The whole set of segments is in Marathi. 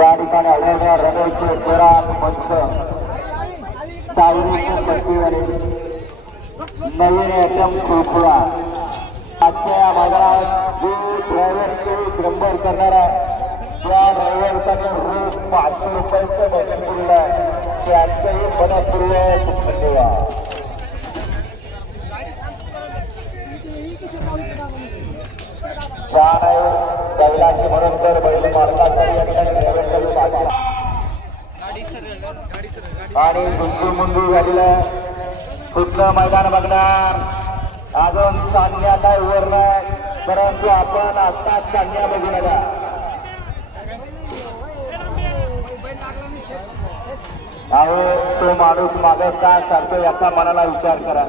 या ठिकाणी आढळल्या रमेशचे जोरात मंच सावरीचे पट्टीवाले नवीन एकदम खुळखुळा आजच्या मैदानात जो ड्रायव्हरचे नंबर करणारा त्या ड्रायव्हरसाठी रोज 500 रुपयाचं बक्षीस दिलेलं आहे. त्यांचंही मनपूर्वक धन्यवाद. छान आहे बैलाची म्हणून तर बैल मारतात आणि गुंजू मुंजू झालेलं कुठलं मैदान बघणार. अजून सान्या काय उरणार परंतु आपण आत्ताच सान्या बघू नका. अहो तो माणूस मागत का चालतो याचा मनाला विचार करा.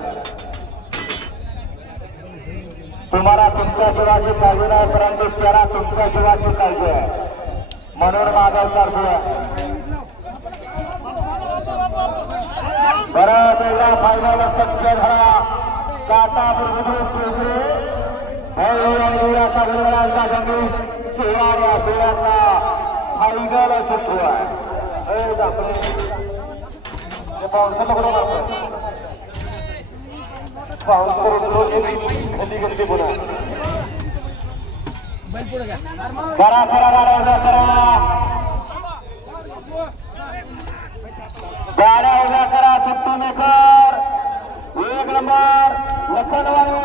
तुम्हाला तुमच्या जीवाची काळजी नाही परंतु त्याला तुमच्या जीवाची काळजी आहे म्हणून मागं चालतोय. बरं पहिला फायनल सत्य धरा काटा सागरांचा जंगीस चेहरा डोळ्याचा फायनल सुरू आहे. करा करा गाड्या उभ्या करा सुट्टी मेकर 1 नंबर लखनवाडी